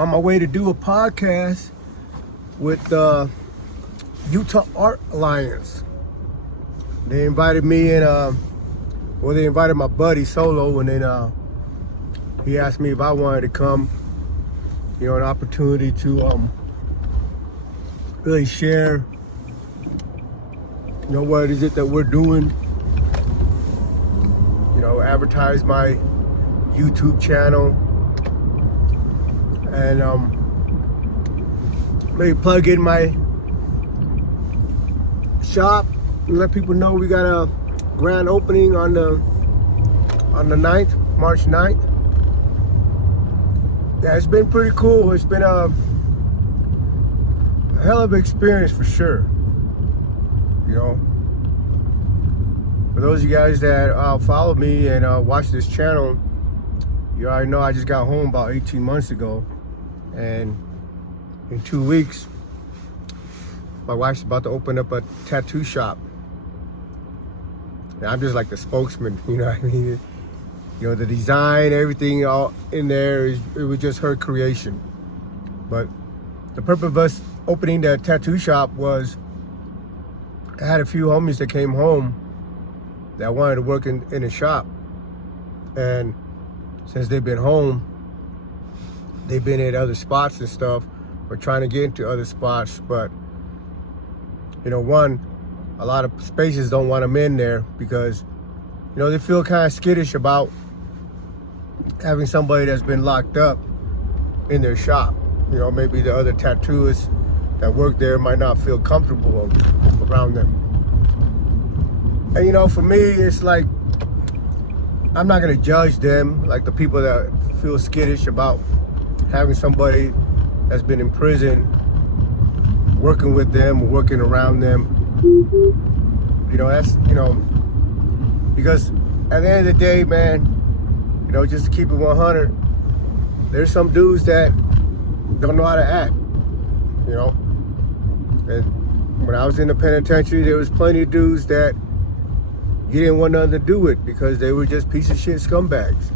on my way to do a podcast with the Utah Art Alliance. They invited me and they invited my buddy Solo, and then he asked me if I wanted to come. You know, an opportunity to really share, you know, what is it that we're doing. You know, advertise my YouTube channel, and maybe plug in my shop and let people know we got a grand opening on the 9th, March 9th. Yeah, it's been pretty cool. It's been a hell of an experience for sure. You know, for those of you guys that follow me and watch this channel, you already know I just got home about 18 months ago, and in 2 weeks my wife's about to open up a tattoo shop. And I'm just like the spokesman, you know what I mean? You know, the design, everything all in there, it was just her creation. But the purpose of us opening the tattoo shop was, I had a few homies that came home that wanted to work in the shop. And since they've been home, they've been at other spots and stuff, or trying to get into other spots. But, you know, a lot of spaces don't want them in there because, you know, they feel kind of skittish about having somebody that's been locked up in their shop. You know, maybe the other tattooists that work there might not feel comfortable around them. And, you know, for me, it's like, I'm not gonna judge them, like the people that feel skittish about having somebody that's been in prison working with them or working around them. You know, that's, you know, because at the end of the day, man, you know, just to keep it 100, there's some dudes that don't know how to act, you know. And when I was in the penitentiary, there was plenty of dudes that you didn't want nothing to do with because they were just piece of shit scumbags.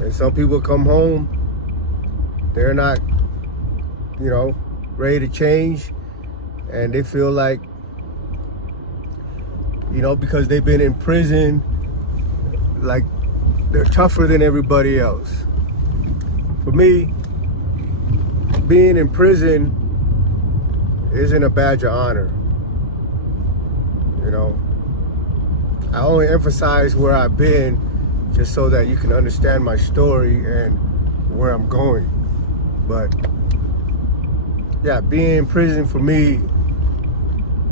And some people come home, they're not, you know, ready to change, and they feel like, you know, because they've been in prison, like they're tougher than everybody else. For me, being in prison isn't a badge of honor. You know, I only emphasize where I've been just so that you can understand my story and where I'm going. But yeah, being in prison for me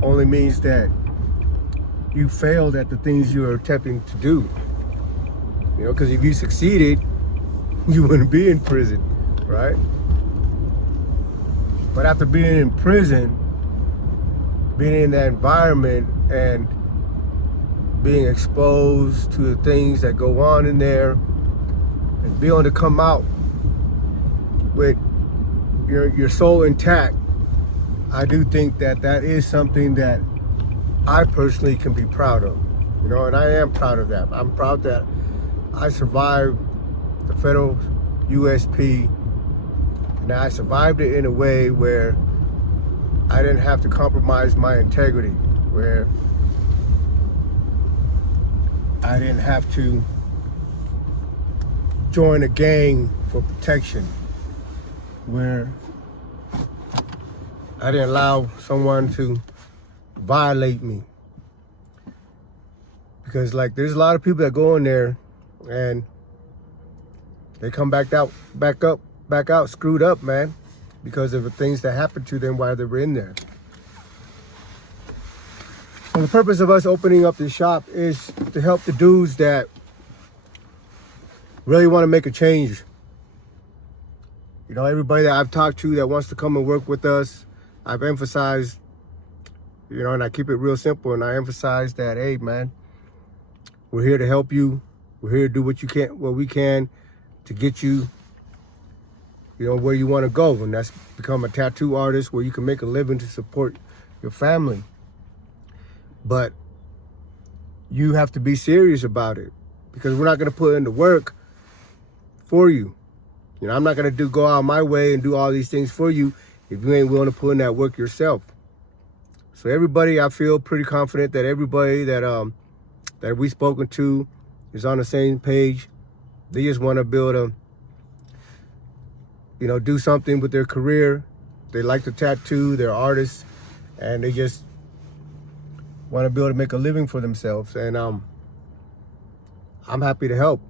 only means that you failed at the things you were attempting to do. You know, because if you succeeded, you wouldn't be in prison, right? But after being in prison, being in that environment and being exposed to the things that go on in there, and being able to come out with your soul intact, I do think that that is something that I personally can be proud of. You know, and I am proud of that. I'm proud that I survived the federal USP, and I survived it in a way where I didn't have to compromise my integrity, where I didn't have to join a gang for protection, where I didn't allow someone to violate me. Because like there's a lot of people that go in there and they come back out screwed up, man, because of the things that happened to them while they were in there. So the purpose of us opening up this shop is to help the dudes that really want to make a change. You know, everybody that I've talked to that wants to come and work with us, I've emphasized, you know, and I keep it real simple, and I emphasize that, hey, man, we're here to help you. We're here to do what we can to get you, you know, where you want to go, and that's become a tattoo artist where you can make a living to support your family. But you have to be serious about it, because we're not going to put in the work for you. You know, I'm not going to go out my way and do all these things for you if you ain't willing to put in that work yourself. So everybody, I feel pretty confident that everybody that we've spoken to is on the same page. They just want to build do something with their career. They like to tattoo, they're artists, and they just want to be able to make a living for themselves. And I'm happy to help,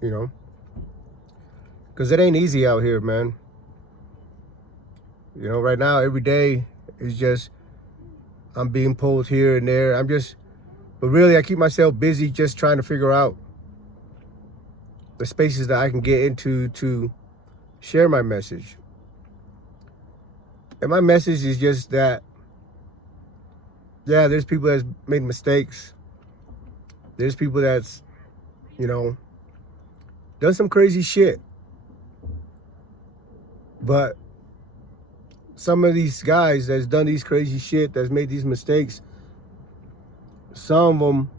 because it ain't easy out here, man. Right now, every day is just, I'm being pulled here and there. But really, I keep myself busy just trying to figure out the spaces that I can get into to share my message. And my message is just that, yeah, there's people that's made mistakes. There's people that's, done some crazy shit. But some of these guys that's done these crazy shit, that's made these mistakes, some of them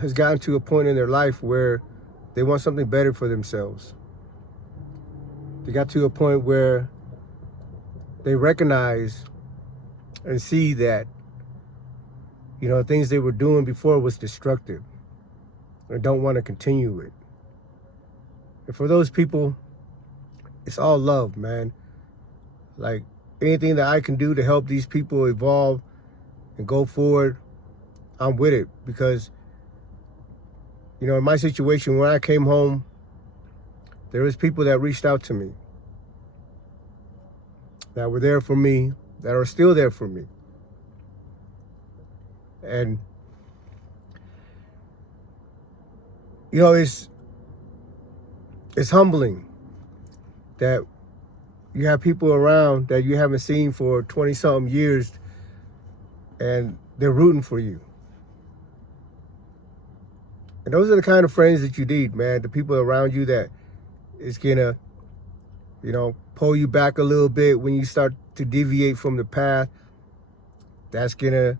has gotten to a point in their life where they want something better for themselves. They got to a point where they recognize and see that, things they were doing before was destructive and don't want to continue it. And for those people, it's all love, man. Like, anything that I can do to help these people evolve and go forward, I'm with it. Because, in my situation, when I came home, there was people that reached out to me, that were there for me, that are still there for me. And, it's humbling that you have people around that you haven't seen for 20-something years, and they're rooting for you. And those are the kind of friends that you need, man. The people around you that is gonna, pull you back a little bit when you start to deviate from the path. That's gonna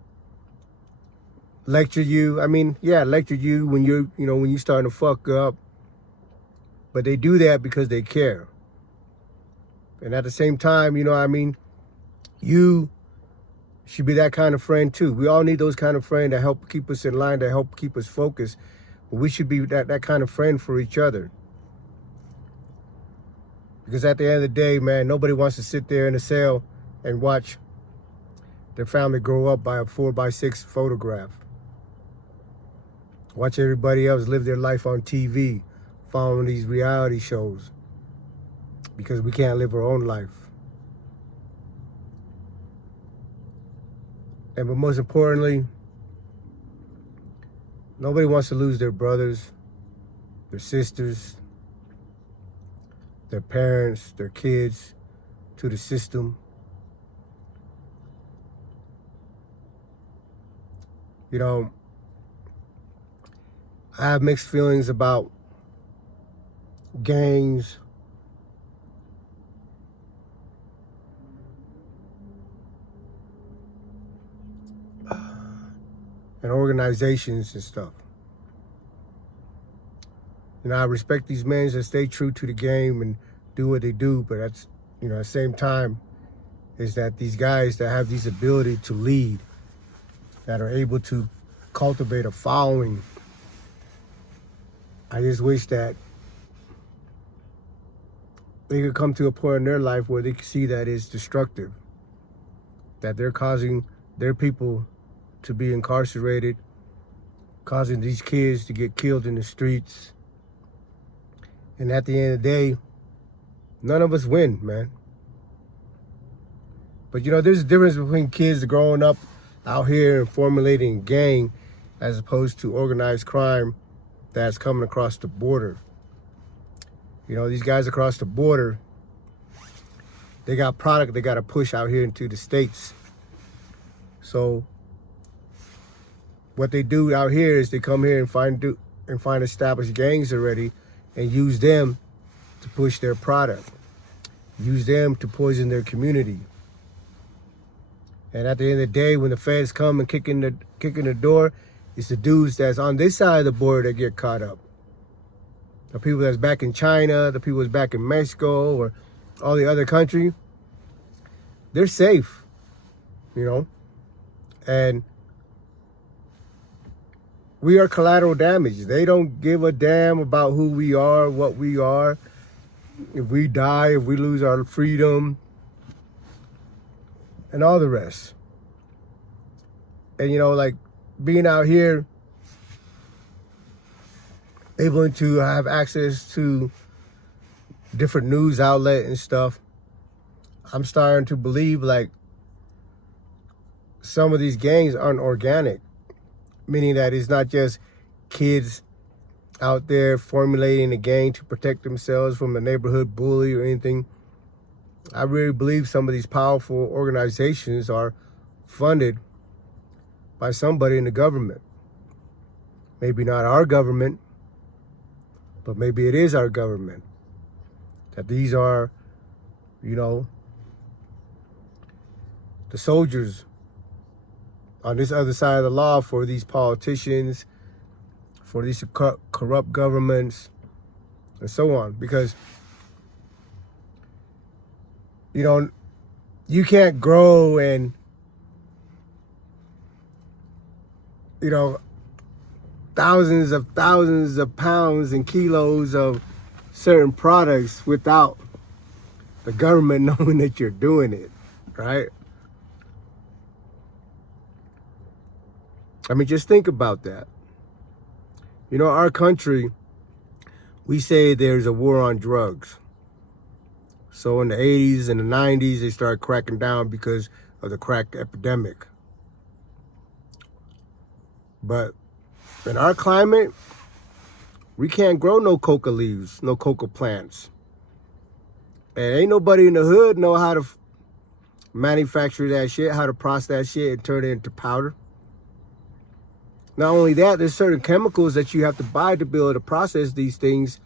lecture you. Lecture you when when you're starting to fuck up. But they do that because they care. And at the same time, you should be that kind of friend too. We all need those kind of friends that help keep us in line, that help keep us focused. But we should be that kind of friend for each other. Because at the end of the day, man, nobody wants to sit there in a cell and watch their family grow up by a 4x6 photograph. Watch everybody else live their life on TV, following these reality shows. Because we can't live our own life. But most importantly, nobody wants to lose their brothers, their sisters, their parents, their kids to the system. I have mixed feelings about gangs, and organizations and stuff. I respect these men that stay true to the game and do what they do, but that's, at the same time, is that these guys that have these ability to lead, that are able to cultivate a following, I just wish that they could come to a point in their life where they can see that it's destructive, that they're causing their people to be incarcerated, causing these kids to get killed in the streets. And at the end of the day, none of us win, man. But there's a difference between kids growing up out here and formulating a gang as opposed to organized crime that's coming across the border. These guys across the border, they got product they got to push out here into the States. So what they do out here is they come here and find established gangs already and use them to push their product, use them to poison their community. And at the end of the day, when the feds come and kick in the door, it's the dudes that's on this side of the border that get caught up. the people that's back in China, the people that's back in Mexico, or all the other country, they're safe, you know? And we are collateral damage. They don't give a damn about who we are, what we are. If we die, if we lose our freedom, and all the rest. And, you know, like being out here, able to have access to different news outlet and stuff, I'm starting to believe like some of these gangs aren't organic, meaning that it's not just kids out there formulating a gang to protect themselves from a neighborhood bully or anything. I really believe some of these powerful organizations are funded by somebody in the government. Maybe not our government, but maybe it is our government. That these are, you know, the soldiers on this other side of the law for these politicians, for these corrupt governments, and so on. Because, you know, you can't grow and, you know, thousands of pounds and kilos of certain products without the government knowing that you're doing it, right? I mean, just think about that. You know, our country, we say there's a war on drugs. So in the 80s and the 90s, they started cracking down because of the crack epidemic. But in our climate, we can't grow no coca leaves, no coca plants. And ain't nobody in the hood know how to manufacture that shit, how to process that shit and turn it into powder. Not only that, there's certain chemicals that you have to buy to be able to process these things.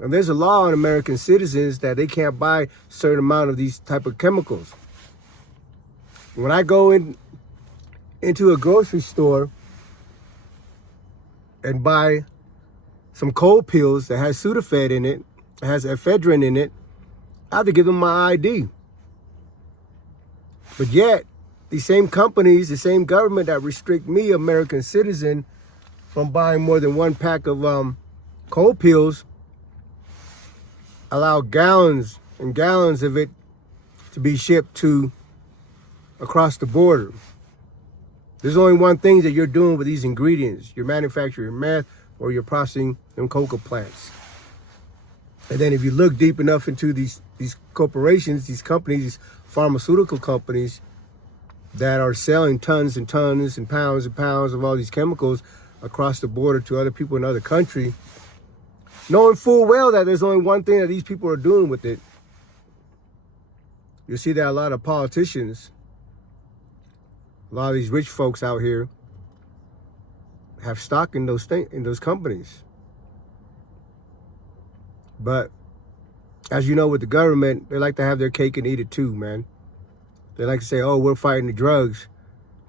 And there's a law on American citizens that they can't buy a certain amount of these type of chemicals. When I go into a grocery store and buy some cold pills that has Sudafed in it, has ephedrine in it, I have to give them my ID. But yet, these same companies, the same government that restrict me, American citizen, from buying more than one pack of cold pills, allow gallons and gallons of it to be shipped to across the border. There's only one thing that you're doing with these ingredients. You're manufacturing meth or you're processing them coca plants. And then if you look deep enough into these corporations, these companies, these pharmaceutical companies that are selling tons and tons and pounds of all these chemicals across the border to other people in other countries, knowing full well that there's only one thing that these people are doing with it. You see that a lot of politicians, a lot of these rich folks out here have stock in those companies. But as you know, with the government, they like to have their cake and eat it too, man. They like to say, oh, we're fighting the drugs,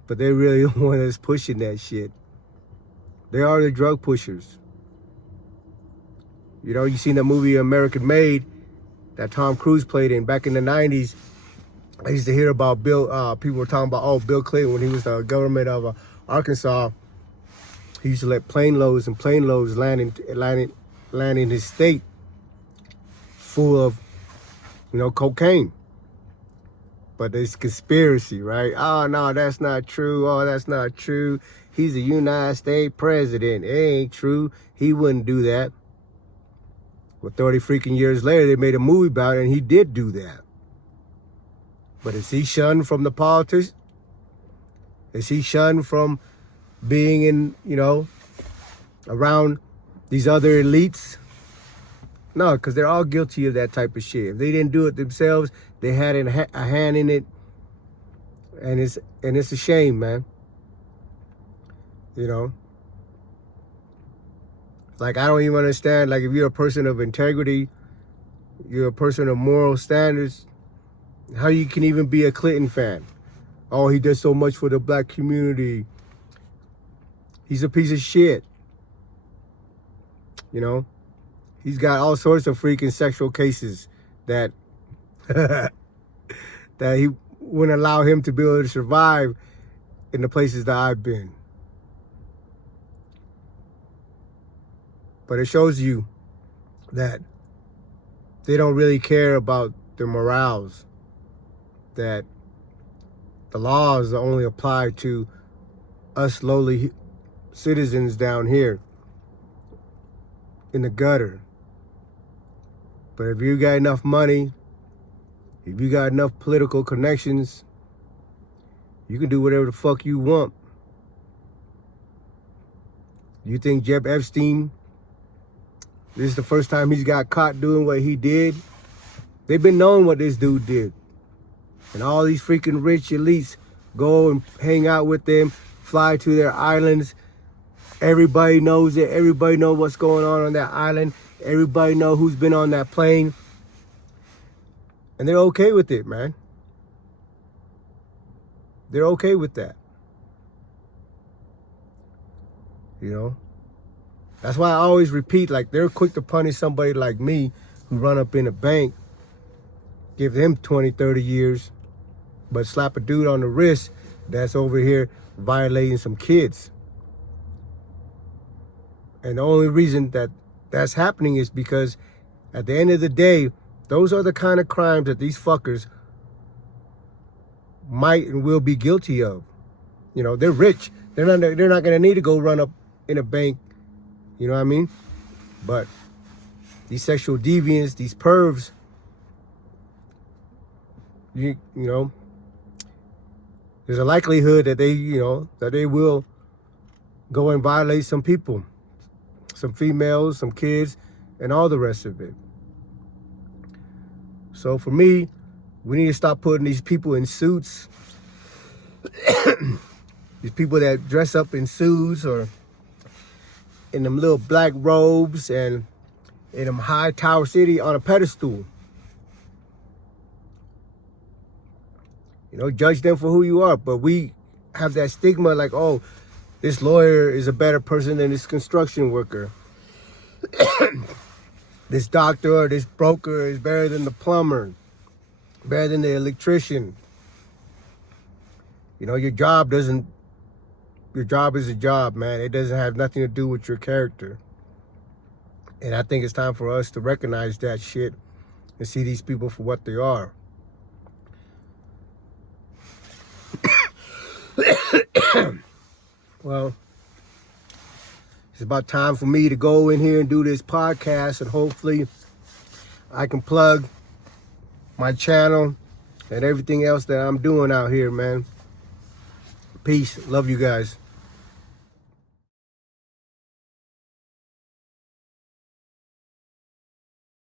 but they really the one that's pushing that shit. They are the drug pushers. You know, you seen that movie American Made that Tom Cruise played in back in the 90s. I used to hear about people were talking about, oh, Bill Clinton, when he was the government of Arkansas, he used to let plane loads land in his state full of, you know, cocaine. But it's conspiracy, right? Oh, no, that's not true. Oh, that's not true. He's a United States president. It ain't true. He wouldn't do that. Well, 30 freaking years later, they made a movie about it, and he did do that. But is he shunned from the politics? Is he shunned from being in, you know, around these other elites? No, because they're all guilty of that type of shit. If they didn't do it themselves, they had a hand in it, and it's a shame, man. You know, like I don't even understand. Like if you're a person of integrity, you're a person of moral standards, how you can even be a Clinton fan? Oh, he does so much for the black community. He's a piece of shit. You know, He's got all sorts of freaking sexual cases that that he wouldn't allow him to be able to survive in the places that I've been. But it shows you that they don't really care about their morals, that the laws only apply to us lowly citizens down here in the gutter. But if you got enough money, if you got enough political connections, you can do whatever the fuck you want. You think Jeb Epstein, this is the first time he's got caught doing what he did? They've been knowing what this dude did. And all these freaking rich elites go and hang out with them, fly to their islands. Everybody knows it. Everybody knows what's going on that island. Everybody knows who's been on that plane. And they're okay with it, man. They're okay with that. You know? That's why I always repeat, like, they're quick to punish somebody like me who run up in a bank, give them 20, 30 years, but slap a dude on the wrist that's over here violating some kids. And the only reason that that's happening is because at the end of the day, those are the kind of crimes that these fuckers might and will be guilty of. You know, they're rich. They're not going to need to go run up in a bank. You know what I mean? But these sexual deviants, these pervs, you know, there's a likelihood that they will go and violate some people, some females, some kids, and all the rest of it. So for me, we need to stop putting these people in suits. These people that dress up in suits or in them little black robes and in them high Tower City on a pedestal. You know, judge them for who you are. But we have that stigma like, oh, this lawyer is a better person than this construction worker. This doctor or this broker is better than the plumber, better than the electrician. You know, your job is a job, man. It doesn't have nothing to do with your character. And I think it's time for us to recognize that shit and see these people for what they are. Well, it's about time for me to go in here and do this podcast, and hopefully I can plug my channel and everything else that I'm doing out here, man. Peace. Love you guys.